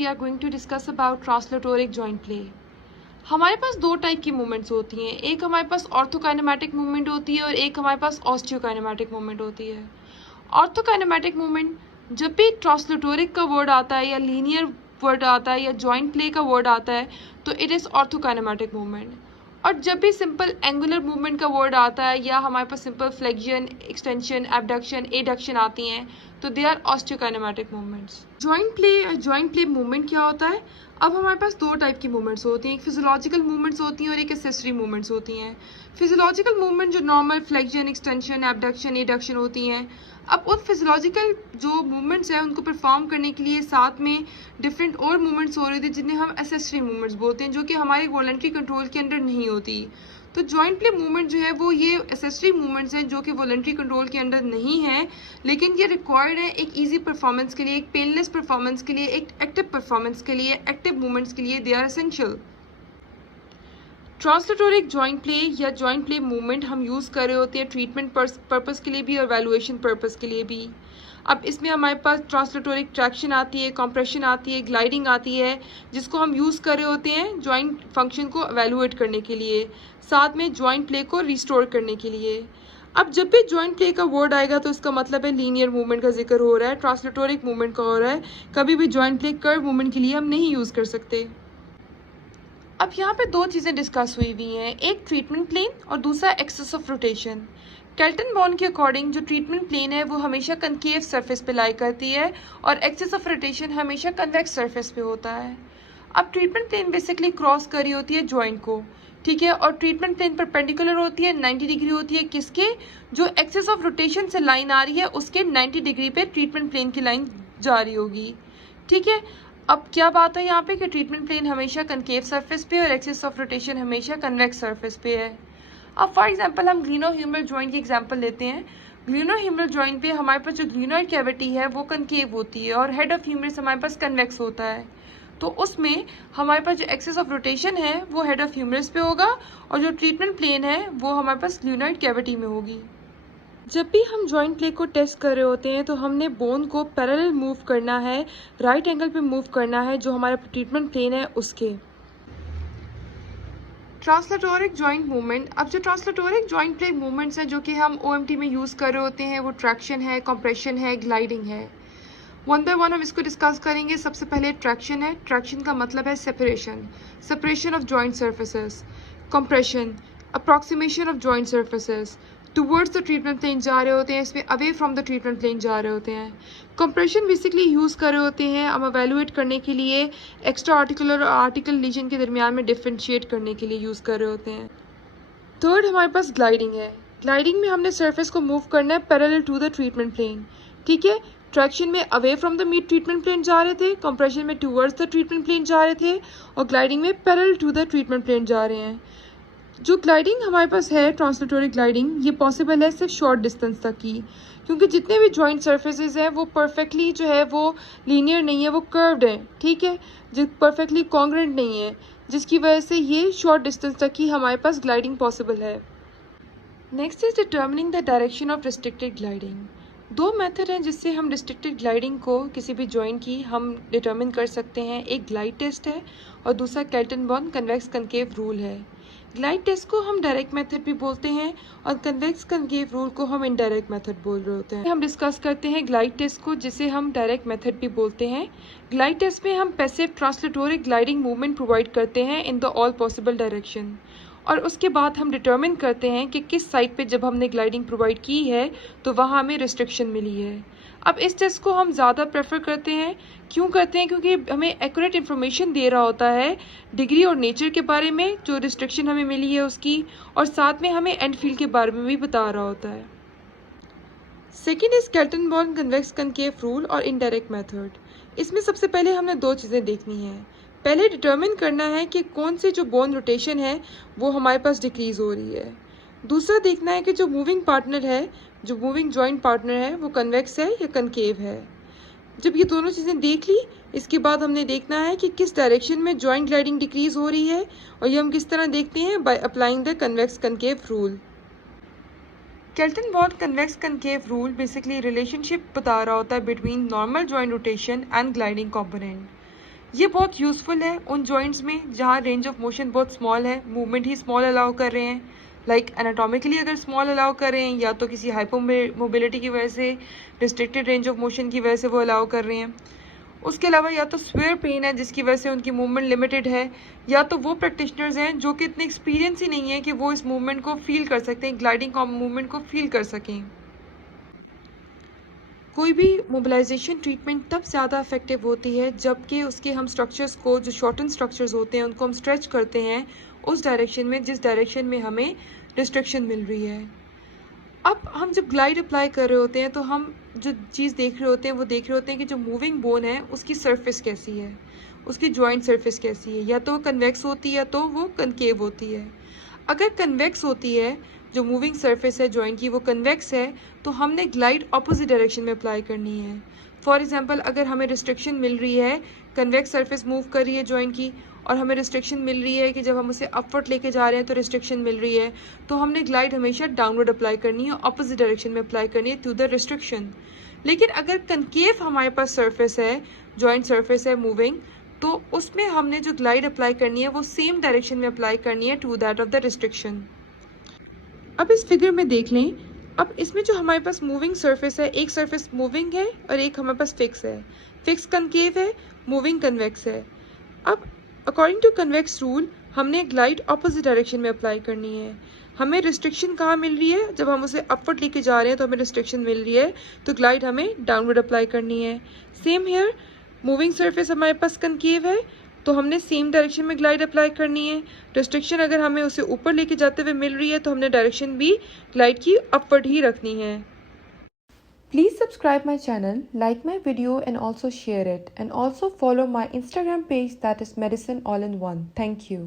we are going to discuss about translatorik joint play. हमारे पास दो type की movements होती हैं, एक हमारे पास ऑर्थोकाइनेमैटिक मूवमेंट होती है और एक हमारे पास ऑस्टियोकाइनेमैटिक मूवमेंट होती है। ऑर्थोकाइनेमैटिक मूवमेंट, जब भी ट्रांसलेटोरिक का वर्ड आता है या लीनियर वर्ड आता है या जॉइंट प्ले का वर्ड आता है तो इट इज़ ऑर्थोकाइनेमैटिक मूवमेंट। और जब भी सिंपल एंगुलर मूवमेंट का वर्ड आता है या हमारे पास simple flexion, extension, abduction, adduction आती हैं तो they are osteokinematic movements. Joint play movement क्या होता है? अब हमारे पास दो टाइप की मूवमेंट्स होती हैं, एक फिजियोलॉजिकल मूवमेंट्स होती हैं और एक एक्सेसरी मूवमेंट्स होती हैं। फिजियोलॉजिकल मूवमेंट जो normal flexion, extension, abduction, adduction होती हैं, अब उन फिजियोलॉजिकल जो मूवमेंट्स हैं उनको परफॉर्म करने के लिए साथ में डिफरेंट और मूवमेंट्स हो रहे थे जिन्हें हम एक्सेसरी मूवमेंट्स बोलते हैं, जो कि हमारे वॉलंटरी कंट्रोल के अंडर नहीं होती। तो जॉइंट प्ले मूवमेंट जो है वो ये एक्सेसरी मूवमेंट्स हैं जो कि वॉलंटरी कंट्रोल के अंडर नहीं है, लेकिन ये रिक्वायर्ड है एक ईजी परफॉर्मेंस के लिए, एक पेनलेस परफॉर्मेंस के लिए, एक एक्टिव परफॉर्मेंस के लिए, एक्टिव मूवमेंट्स के लिए they are essential. Translatoric joint play या जॉइंट प्ले मूवमेंट हम यूज़ कर रहे होते हैं ट्रीटमेंट पर्पस के लिए भी और वैल्यूएशन पर्पस के लिए भी। अब इसमें हमारे पास ट्रांसलेटोरिक ट्रैक्शन आती है, कंप्रेशन आती है, ग्लाइडिंग आती है, जिसको हम यूज़ कर रहे होते हैं जॉइंट फंक्शन को एवेलुएट करने के लिए, साथ में जॉइंट प्ले को रिस्टोर करने के लिए। अब जब भी जॉइंट प्ले का वर्ड आएगा तो इसका मतलब है लीनियर मूवमेंट का जिक्र हो रहा है, ट्रांसलेटोरिक मूवमेंट का हो रहा है। कभी भी जॉइंट प्ले कर्व मूवमेंट के लिए हम नहीं यूज़ कर सकते। अब यहाँ पे दो चीज़ें डिस्कस हुई हुई हैं, एक ट्रीटमेंट प्लेन और दूसरा axis of rotation. Kaltenborn के अकॉर्डिंग जो ट्रीटमेंट प्लेन है वो हमेशा कनकेव सरफेस पे लाई करती है और एक्सेस ऑफ रोटेशन हमेशा कन्वेक्स सरफेस पे होता है। अब ट्रीटमेंट प्लेन बेसिकली क्रॉस कर रही होती है जॉइंट को, ठीक है, और ट्रीटमेंट प्लेन परपेंडिकुलर होती है, 90 डिग्री होती है किसके? जो एक्सेस ऑफ रोटेशन से लाइन आ रही है उसके 90 डिग्री पे ट्रीटमेंट प्लेन की लाइन जा रही होगी, ठीक है। अब क्या बात है यहाँ पे कि ट्रीटमेंट प्लेन हमेशा कनकेव सरफेस पे और एक्सेस ऑफ रोटेशन हमेशा कन्वेक्स सरफेस पे है। अब फॉर एग्जांपल हम ग्लिनोह्यूमरल जॉइंट की एग्जांपल लेते हैं। ग्लिनोह्यूमरल जॉइंट पे हमारे पास जो ग्लिनोइड कैविटी है वो कनकेव होती है और हेड ऑफ ह्यूमरस हमारे पास कन्वेक्स होता है। तो उसमें हमारे पास जो एक्सेस ऑफ रोटेशन है वो हेड ऑफ ह्यूमरस पे होगा और जो ट्रीटमेंट प्लेन है वो हमारे पास ग्लिनोइड कैविटी में होगी। जब भी हम जॉइंट प्ले को टेस्ट कर रहे होते हैं तो हमने बोन को पैरेलल मूव करना है, राइट एंगल पे मूव करना है जो हमारा ट्रीटमेंट प्लेन है उसके। ट्रांसलेटोरिक जॉइंट मूवमेंट, अब जो ट्रांसलेटोरिक जॉइंट प्ले मूवमेंट्स हैं जो कि हम ओएमटी में यूज़ कर रहे होते हैं वो ट्रैक्शन है, कंप्रेशन है, ग्लाइडिंग है। वन बाय वन हम इसको डिस्कस करेंगे। सबसे पहले ट्रैक्शन है। ट्रैक्शन का मतलब है separation of joint surfaces. Compression, approximation of joint surfaces towards the treatment plane जा रहे होते हैं, इसमें away from the treatment plane जा रहे होते हैं। कंप्रेशन बेसिकली यूज़ कर रहे होते हैं हम एवेलुएट करने के लिए, एक्स्ट्रा आर्टिकुलर और आर्टिकल लीजन के दरमियान में डिफ्रेंशिएट करने के लिए यूज़ कर रहे होते हैं। थर्ड हमारे पास ग्लाइडिंग है। ग्लाइडिंग में हमने सरफेस को मूव करना है parallel to the treatment plane, ठीक है। ट्रैक्शन में away from the meet treatment plane जा रहे थे, कंप्रेशन में टूवर्ड्स द ट्रीटमेंट प्लेन जा रहे थे और ग्लाइडिंग में parallel to the treatment plane जा रहे हैं। जो ग्लाइडिंग हमारे पास है, ट्रांसलेटोरिक ग्लाइडिंग, ये पॉसिबल है सिर्फ शॉर्ट डिस्टेंस तक की, क्योंकि जितने भी जॉइंट सर्फेसेज हैं वो परफेक्टली जो है वो लीनियर नहीं है, वो कर्व्ड है, ठीक है, जो परफेक्टली कॉन्ग्रुएंट नहीं है, जिसकी वजह से ये शॉर्ट डिस्टेंस तक ही हमारे पास ग्लाइडिंग पॉसिबल है। Next is determining the direction of restricted gliding. दो मेथड हैं जिससे हम रिस्ट्रिक्टेड ग्लाइडिंग को किसी भी जॉइंट की हम डिटर्मिन कर सकते हैं। एक ग्लाइड टेस्ट है और दूसरा Kelton born convex concave rule है। ग्लाइड टेस्ट को हम डायरेक्ट मेथड भी बोलते हैं और कन्वेक्स कनकेव रूल को हम इनडायरेक्ट मेथड बोल रहे होते हैं। हम डिस्कस करते हैं ग्लाइड टेस्ट को, जिसे हम डायरेक्ट मेथड भी बोलते हैं। ग्लाइड टेस्ट में हम पैसिव ट्रांसलेटोरिक ग्लाइडिंग मूवमेंट प्रोवाइड करते हैं in the all possible direction, और उसके बाद हम डिटर्मिन करते हैं कि किस साइड पे जब हमने ग्लाइडिंग प्रोवाइड की है तो वहाँ हमें रिस्ट्रिक्शन मिली है। अब इस टेस्ट को हम ज़्यादा प्रेफर करते हैं। क्यों करते हैं? क्योंकि हमें एक्यूरेट इन्फॉर्मेशन दे रहा होता है डिग्री और नेचर के बारे में, जो रिस्ट्रिक्शन हमें मिली है उसकी, और साथ में हमें एंड फील्ड के बारे में भी बता रहा होता है। Second is Kelton born convex concave rule और इनडायरेक्ट मेथड। इसमें सबसे पहले हमने दो चीज़ें देखनी है। पहले डिटर्मिन करना है कि कौन सी जो बोन रोटेशन है वो हमारे पास डिक्रीज़ हो रही है। दूसरा देखना है कि जो मूविंग पार्टनर है, जो मूविंग जॉइंट पार्टनर है, वो कन्वेक्स है या कनकेव है। जब ये दोनों चीज़ें देख ली, इसके बाद हमने देखना है कि किस डायरेक्शन में जॉइंट ग्लाइडिंग डिक्रीज़ हो रही है, और ये हम किस तरह देखते हैं? By applying the convex concave rule. Kelton born convex concave rule basically relationship बता रहा होता है between normal joint rotation and gliding component. ये बहुत यूज़फुल है उन जॉइंट्स में जहाँ रेंज ऑफ मोशन बहुत स्मॉल है, मूवमेंट ही स्मॉल अलाउ कर रहे हैं, लाइक एनाटॉमिकली अगर स्मॉल अलाउ कर रहे हैं या तो किसी हाइपोमोबिलिटी की वजह से, रिस्ट्रिक्टेड रेंज ऑफ मोशन की वजह से वो अलाउ कर रहे हैं। उसके अलावा या तो स्वेयर पेन है जिसकी वजह से उनकी मूवमेंट लिमिटेड है, या तो वो प्रैक्टिशनर्स हैं जो कि इतने एक्सपीरियंस ही नहीं है कि वो इस मूवमेंट को फील कर सकते हैं, ग्लाइडिंग मूवमेंट को फील कर सकें। कोई भी मोबिलाइजेशन ट्रीटमेंट तब ज़्यादा इफेक्टिव होती है जबकि उसके हम स्ट्रक्चर्स को, जो शॉर्टन स्ट्रक्चर्स होते हैं, उनको हम स्ट्रेच करते हैं उस डायरेक्शन में जिस डायरेक्शन में हमें रिस्ट्रिक्शन मिल रही है। अब हम जब ग्लाइड अप्लाई कर रहे होते हैं तो हम जो चीज़ देख रहे होते हैं वो देख रहे होते हैं कि जो मूविंग बोन है उसकी सरफेस कैसी है, उसकी जॉइंट सरफेस कैसी है, या तो वो कन्वेक्स होती है या तो वो कनकेव होती है। अगर कन्वेक्स होती है, जो मूविंग सरफेस है जॉइंट की वो कन्वेक्स है, तो हमने ग्लाइड ऑपोजिट डायरेक्शन में अप्लाई करनी है। फॉर एग्जांपल अगर हमें रिस्ट्रिक्शन मिल रही है, कन्वेक्स सरफेस मूव कर रही है जॉइंट की, और हमें रिस्ट्रिक्शन मिल रही है कि जब हम उसे अपवर्ड लेके जा रहे हैं तो रिस्ट्रिक्शन मिल रही है, तो हमने ग्लाइड हमेशा डाउनवर्ड अप्लाई करनी है, ऑपोजिट डायरेक्शन में अप्लाई करनी है टू द रिस्ट्रिक्शन। लेकिन अगर कनकेव हमारे पास सरफेस है, जॉइंट सरफेस है मूविंग, तो उसमें हमने जो ग्लाइड अप्लाई करनी है वो सेम डायरेक्शन में अप्लाई करनी है to that of the restriction. अब इस फिगर में देख लें, अब इसमें जो हमारे पास मूविंग सरफेस है, एक सरफेस मूविंग है और एक हमारे पास फिक्स है। फिक्स कनकेव है, मूविंग कन्वेक्स है। अब अकॉर्डिंग टू कन्वेक्स रूल हमने ग्लाइड ऑपोजिट डायरेक्शन में अप्लाई करनी है। हमें रिस्ट्रिक्शन कहाँ मिल रही है, जब हम उसे अपवर्ड लेके जा रहे हैं तो हमें रिस्ट्रिक्शन मिल रही है, तो ग्लाइड हमें डाउनवर्ड अप्लाई करनी है। सेम हेयर, मूविंग सरफेस हमारे पास कनकेव है तो हमने सेम डायरेक्शन में ग्लाइड अप्लाई करनी है। रिस्ट्रिक्शन अगर हमें उसे ऊपर लेके जाते हुए मिल रही है तो हमने डायरेक्शन भी ग्लाइड की अपवर्ड ही रखनी है। Please subscribe my channel, like my video and also share it, and also follow my Instagram page, that is Medicine All in One. Thank you.